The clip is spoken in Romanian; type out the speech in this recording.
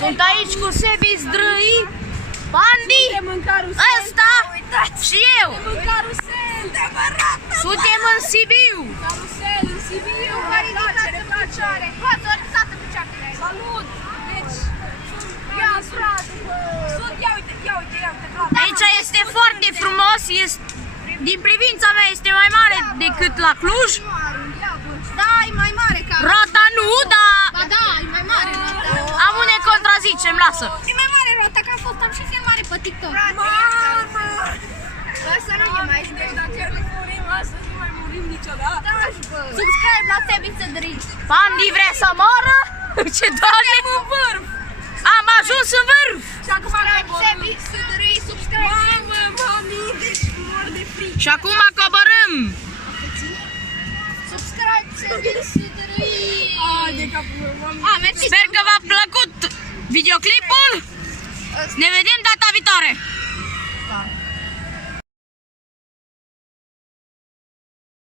Sunt aici cu Sebi Zdrâi, Pandi, ăsta și eu. Suntem în Sibiu. Carusel în Sibiu. Salut! Deci, ia frate, ia uite, Aici este foarte frumos, din privința mea este mai mare decât la Cluj. Da, e mai mare ca... Rota nu, dar Ba da, e mai mare roata. am ne contrazicem, lasă. E mai mare roata, că am și filmare pe TikTok. Mamă! Asta nu e mai știu. Deci dacă ne murim astăzi, nu mai murim niciodată. Subscribe la Sebi Zdrâi. Pandi vrea să moară? Ce doamne! În vârf. Am ajuns în vârf! Și acum Sebi Zdrâi, subscribe. Mamă, mami, deci mor de frică. Și acum coborâm! Subscribe Sebi Zdrâi. De capul meu, mami. Mersi. Sper că v-a plăcut videoclipul. Ne vedem data viitoare! Da.